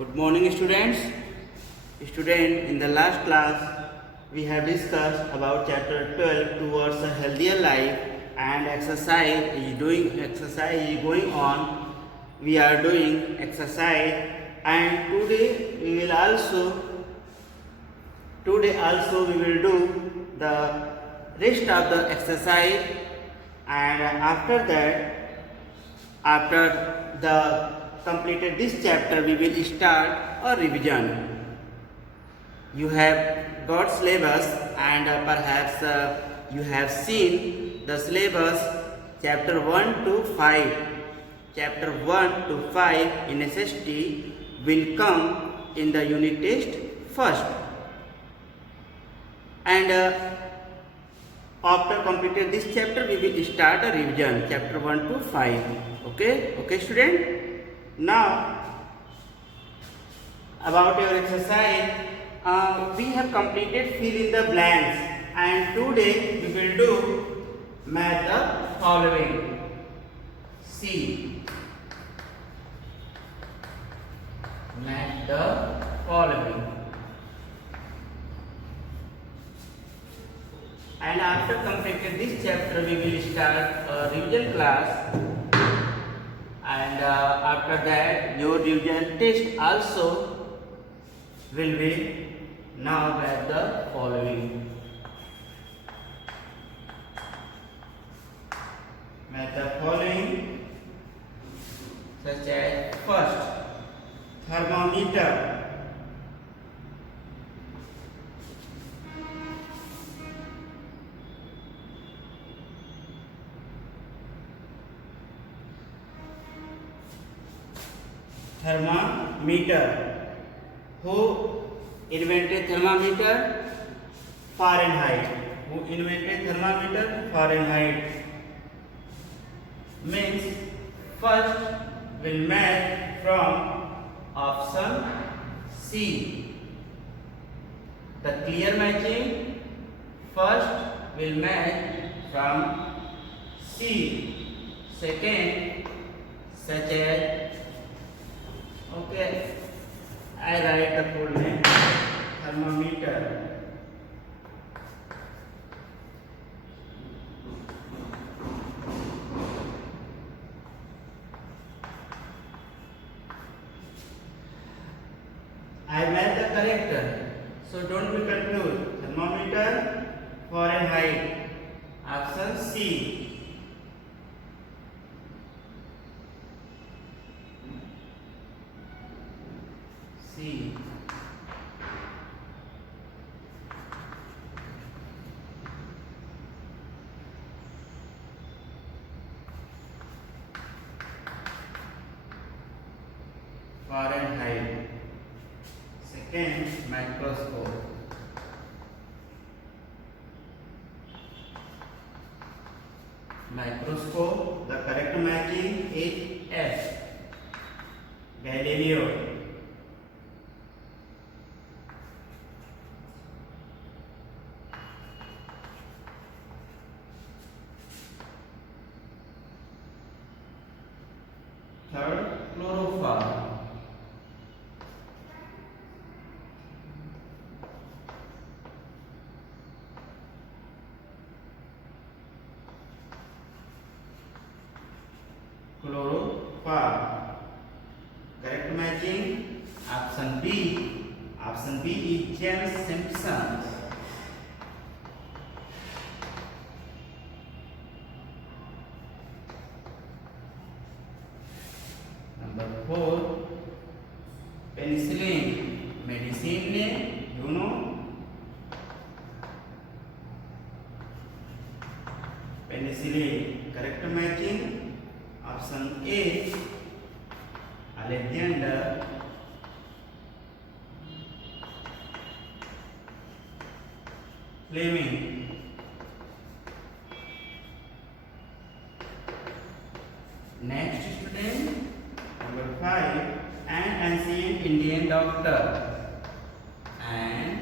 Good morning, students. In the last class, we have discussed about chapter 12 towards a healthier life, and exercise is going on. We are doing exercise, and today also we will do the rest of the exercise, and after the completed this chapter, we will start a revision. You have got syllabus, and perhaps you have seen the syllabus chapter 1 to 5. Chapter 1 to 5 in SST will come in the unit test first, and after completed this chapter we will start a revision chapter 1 to 5. Okay student. Now about your exercise, we have completed fill in the blanks, and today we will do match the following. See, match the following. And after completed this chapter, we will start a revision class, and after that your revision test also will be. Now at the following. Match the following, such as first, thermometer. Thermometer. Who invented thermometer? Fahrenheit. Who invented thermometer? Fahrenheit. Means first will match from option C. The clear matching. First will match from C. Second, such as, okay, I write the full name, thermometer. I made the corrector, so don't be confused. Thermometer, Fahrenheit, option C. C. Fahrenheit. Second, microscope. Microscope, the correct matching is S. Galileo. Third, chloroform. Chloroform. Correct matching option B. Option B is James Simpson. Number 4, penicillin. Medicine name, you know. Penicillin. Correct matching option A, Alexander Fleming. Next student, number 5, an ancient Indian doctor. And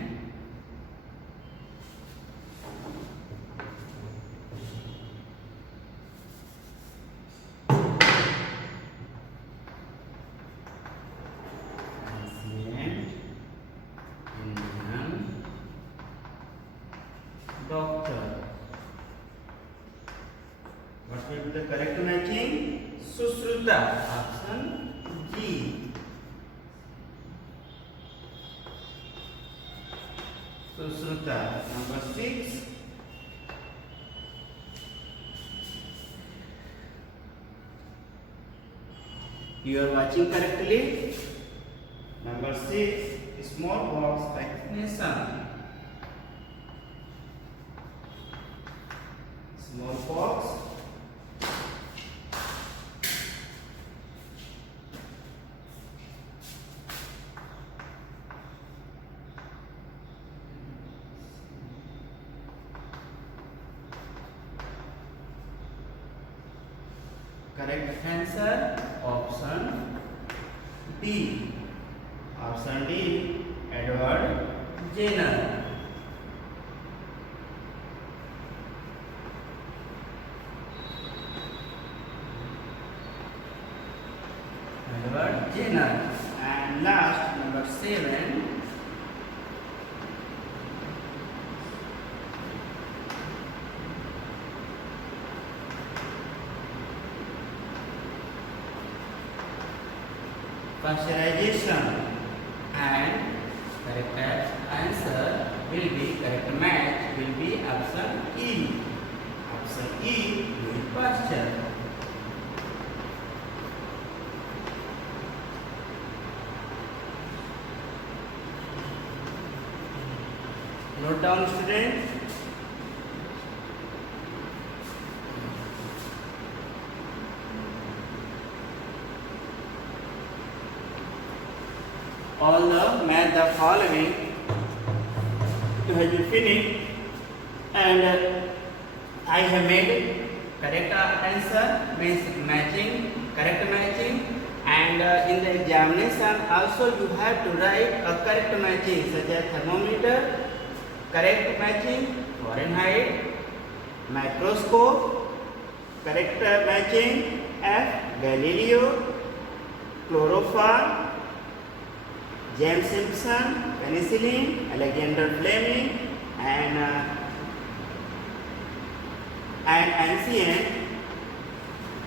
Susruta. Option G. Susruta. Number 6. You are watching correctly. Number 6. Smallpox vaccination. Smallpox. Correct answer option D. Option D, Edward Jenner. Edward Jenner. And last, number 7. Pasteurization. And correct answer will be, correct match will be option E. Option E, Louis Pasteur. Note down, students. All the math the following has been finished, and I have made correct answer, means matching, correct matching, and in the examination also you have to write a correct matching, such as thermometer, correct matching, Fahrenheit, microscope, correct matching, F. Galileo, chloroform, James Simpson, penicillin, Alexander Fleming, and ancient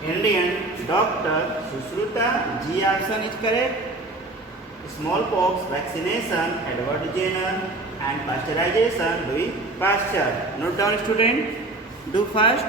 Indian doctor Susruta. G option is correct. Smallpox vaccination, Edward Jenner, and pasteurization, Louis Pasteur. Note down, student. Do first.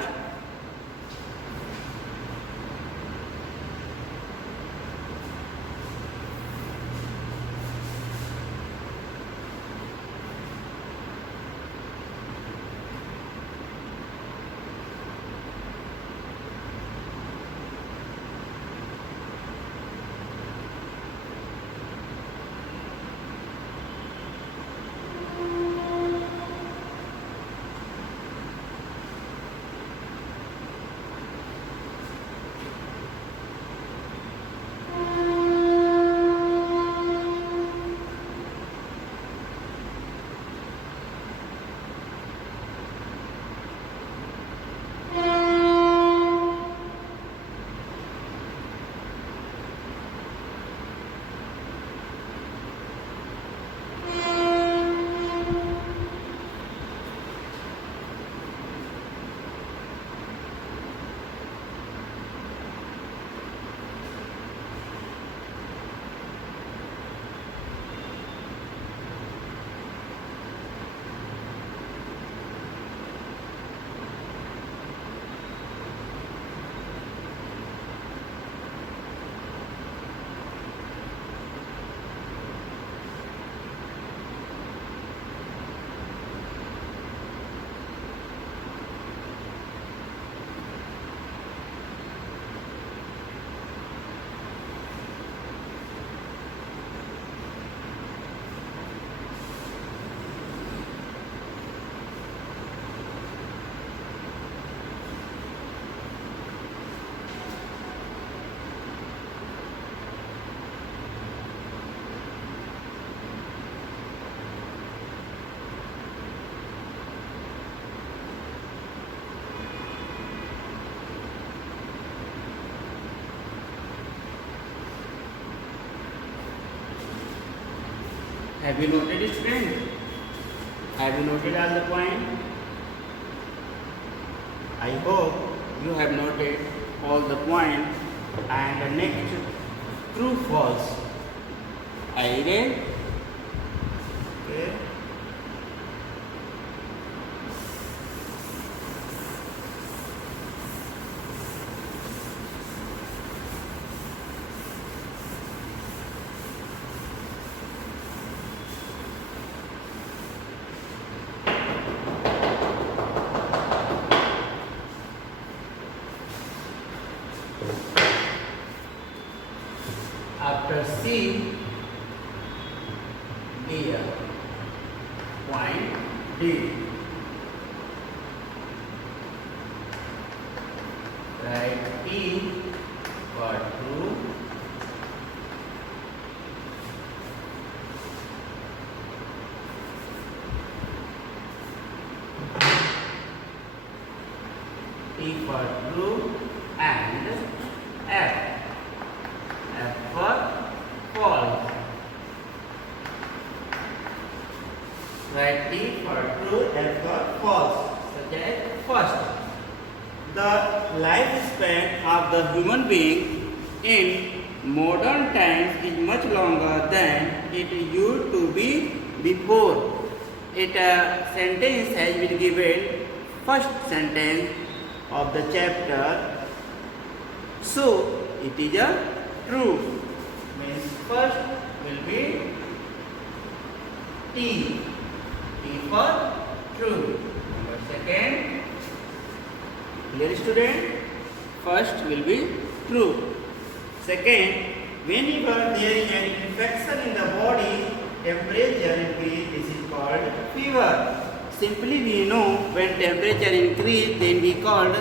Have you noted it, friend? Have you noted all the point? I hope you have noted all the point and next true false. Again. Okay. After C, D, point D. Write E for true. T for true and F. F for false. Write T for true, F for false. Such as first, the lifespan of the human being in modern times is much longer than it used to be before. It sentence has been given first sentence of the chapter, so it is a true. Means first will be T. T for true. Number second, clear student? First will be true. Second, whenever there is an infection in the body, temperature increase, this is called fever. Simply we know when temperature increase, then we called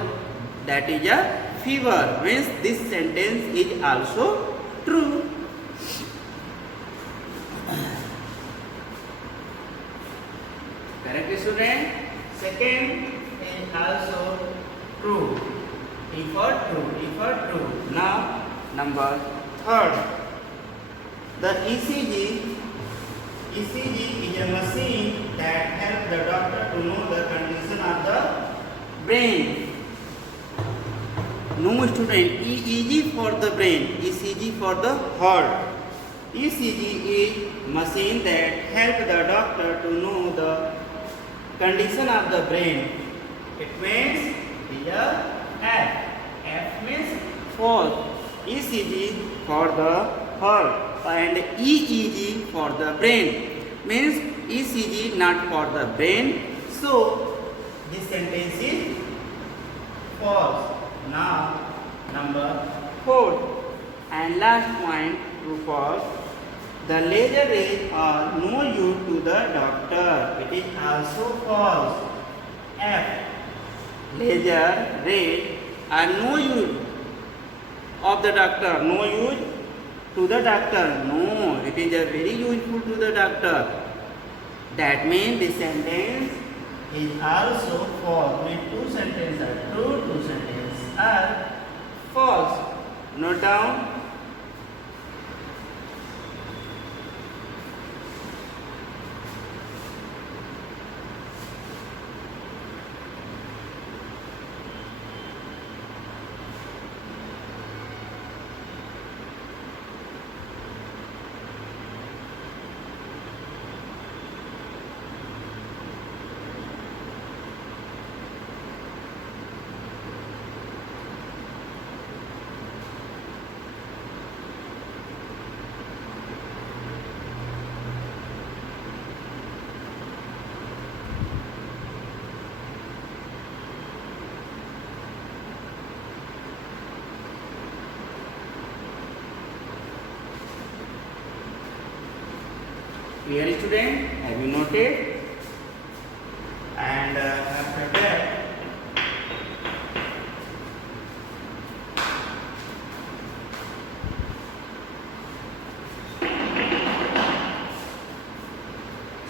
that is a fever. Means this sentence is also true. Correct student? Second is also true. T for true. T for true. Now number third. The ECG is a machine that helps the doctor to know the condition of the brain. No student, EEG for the brain, ECG for the heart. ECG is machine that helps the doctor to know the condition of the brain. It means here F. F means false. ECG for the heart and EEG for the brain. Means ECG not for the brain. So this sentence is false. Now number 4 and last point, true false. The laser rays are no use to the doctor. It is also false. F. Laser rays are no use of the doctor. No use to the doctor. No, it is a very useful to the doctor. That means this sentence is also false. Means two sentences are true, two sentences are false. Note down. Clear student? Have you noted? And after that,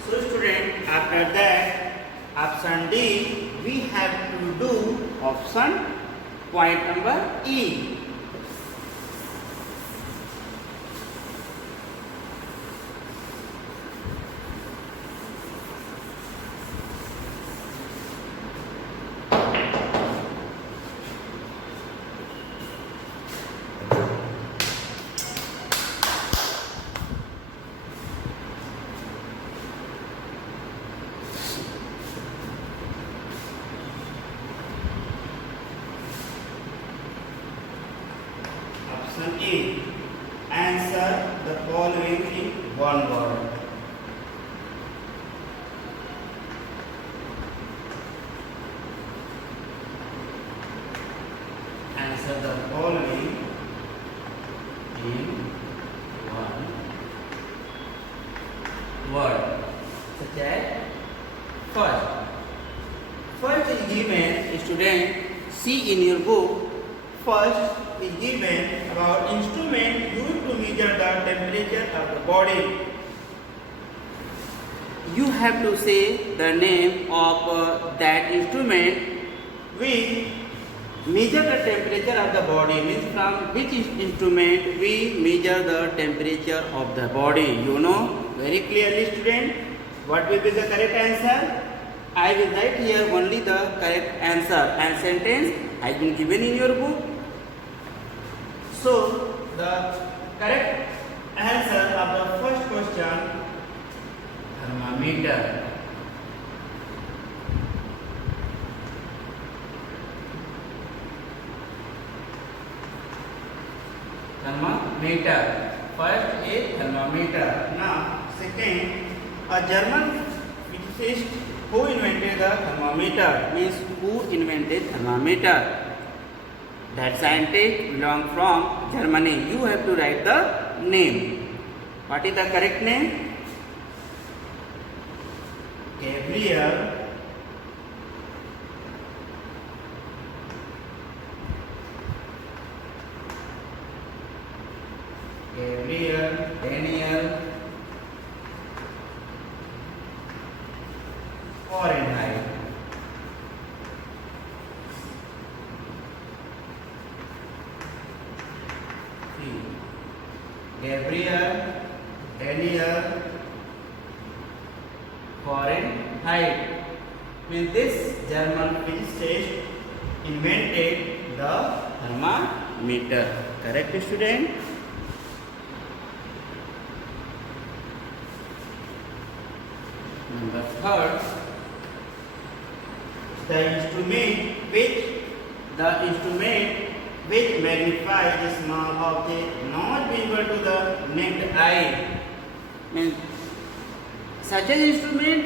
so student, after that, option D, we have to do option point number E. following in one word. Answer the following in one word. Such as first. First is given, student, see in your book. First is given about instrument used to measure the temperature of the body. You have to say the name of that instrument which measure the temperature of the body, means from which instrument we measure the temperature of the body. You know very clearly, student, what will be the correct answer? I will write here only the correct answer and sentence has been given in your book. So the correct answer of the first question, thermometer. Thermometer. First is thermometer. Now, second, a German physicist who invented the thermometer, means who invented thermometer. That scientist belong from Germany. You have to write the name. What is the correct name? Gabriel Daniel Fahrenheit. Gabriel Daniel Fahrenheit. Means this German physicist invented the thermometer. Correct, student? Number third, the instrument which magnifies the small object not visible to the naked eye. Means such an instrument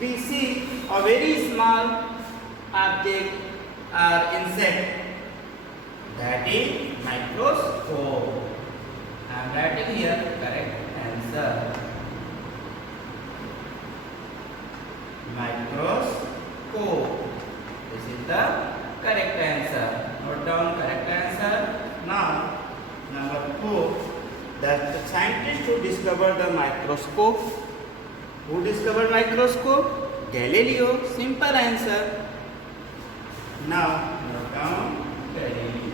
we see a very small object or insect, that is microscope. I am writing here correct answer. Microscope. This is the correct answer. Note down correct answer. Now, number 4. The scientist who discovered the microscope. Who discovered microscope? Galileo. Simple answer. Now, note down Galileo.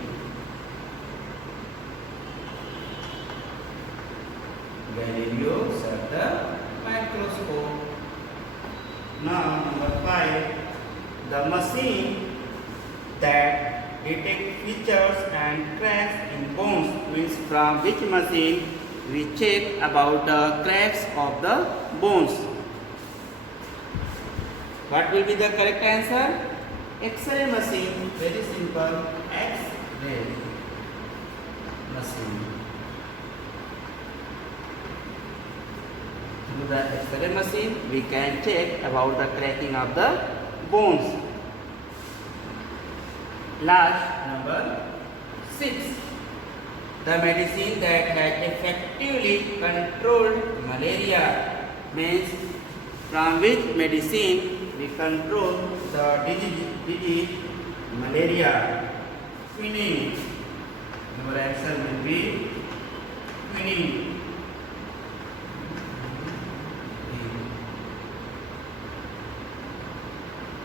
Galileo saw the microscope. Now, number 5, the machine that detects features and cracks in bones, means from which machine we check about the cracks of the bones. What will be the correct answer? X-ray machine. Very simple. X-ray machine. Through the X-ray machine, we can check about the cracking of the bones. Last, number 6. The medicine that has effectively controlled malaria, means from which medicine we control the disease malaria. Quinine. Our answer will be quinine.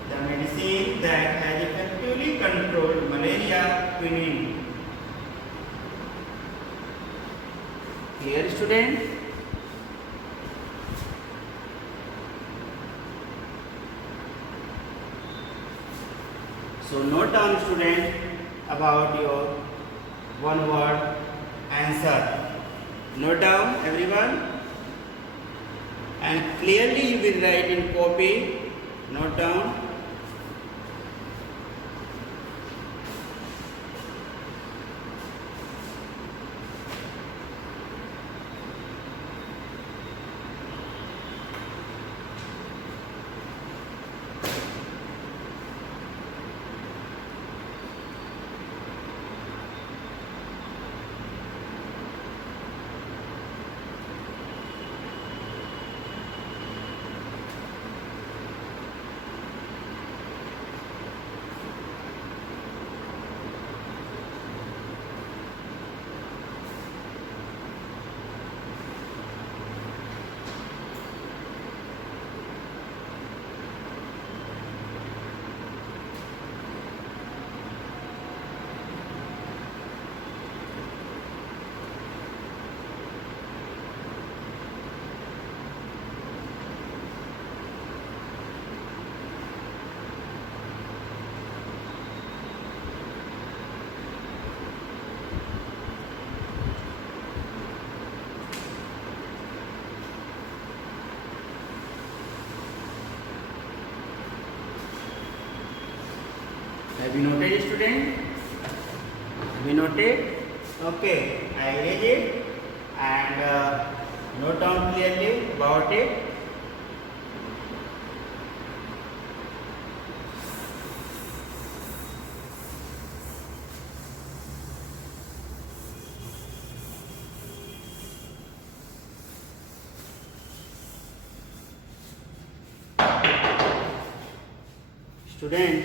The medicine that has effectively controlled malaria, quinine. Clear, student? So note down, student, about your one word answer. Note down, everyone, and clearly you will write in copy. Note down. Noted, student? We noted? Okay, I erase it and note down clearly about it. Student,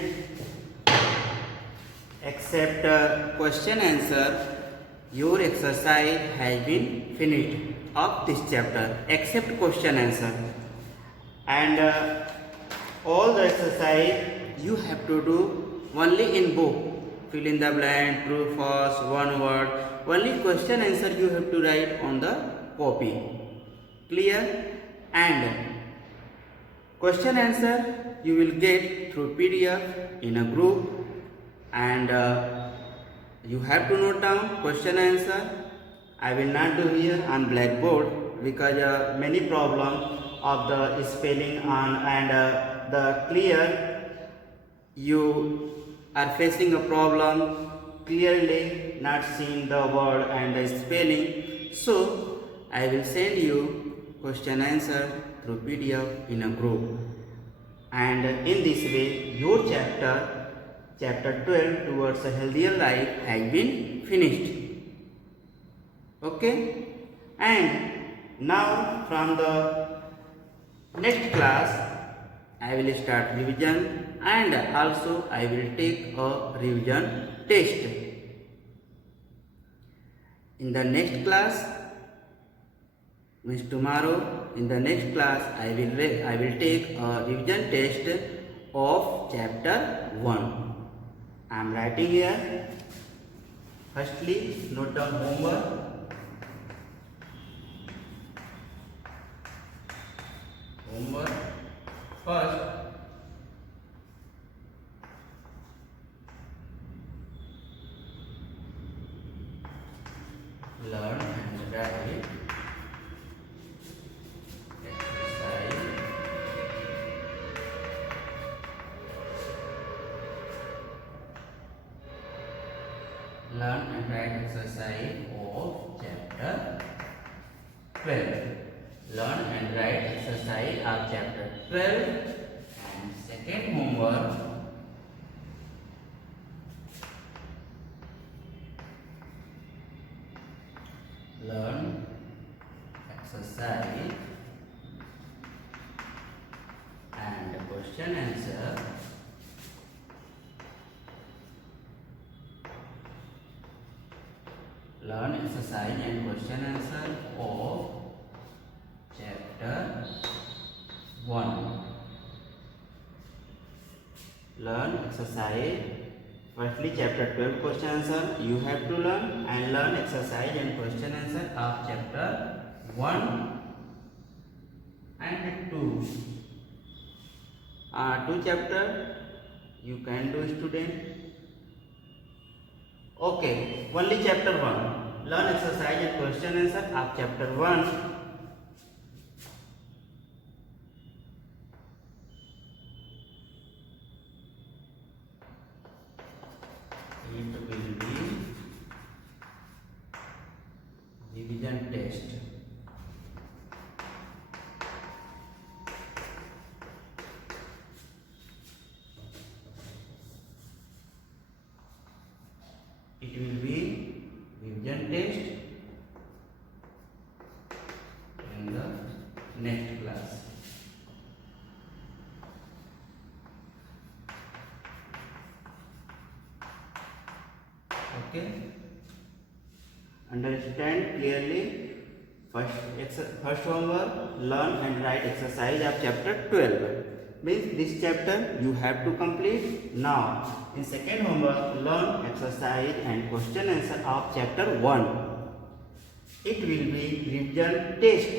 except question answer, your exercise has been finished of this chapter except question answer, and all the exercise you have to do only in book. Fill in the blank, true, false, one word. Only question answer you have to write on the copy. Clear? And question answer you will get through PDF in a group, and you have to note down question answer. I will not do here on blackboard because many problems of the spelling on and the clear you are facing a problem clearly not seeing the word and the spelling. So I will send you question answer through PDF in a group, and in this way your chapter 12 towards a healthier life has been finished. Okay, and now from the next class I will start revision, and also I will take a revision test. In the next class, means tomorrow, in the next class I will take a revision test of chapter 1. I am writing here. Firstly, note down homework. First, learn and write exercise. Learn and write exercise of chapter 12. Learn and write exercise of chapter 12. And second homework, learn exercise and question answer learn exercise and question answer of chapter 1. Learn exercise. Firstly, chapter 12 question answer you have to learn, and learn exercise and question answer of chapter 1 and 2. Two chapter you can do, student. Okay, only chapter 1. Learn exercise and question answer of chapter 1. It will be revision test. It will be revision test in the next class. Okay, understand clearly. First homework, learn and write exercise of chapter 12. Means this chapter you have to complete now. In second homework, learn exercise and question answer of chapter 1. It will be revision test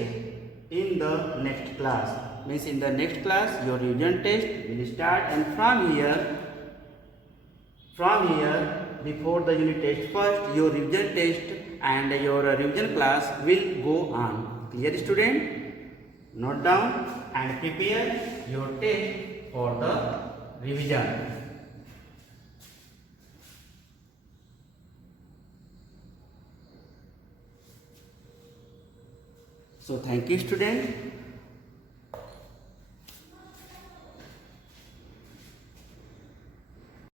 in the next class. Means in the next class your revision test will start, and from here before the unit test, first your revision test and your revision class will go on. Clear, student? Note down and prepare your test for the revision. So thank you student.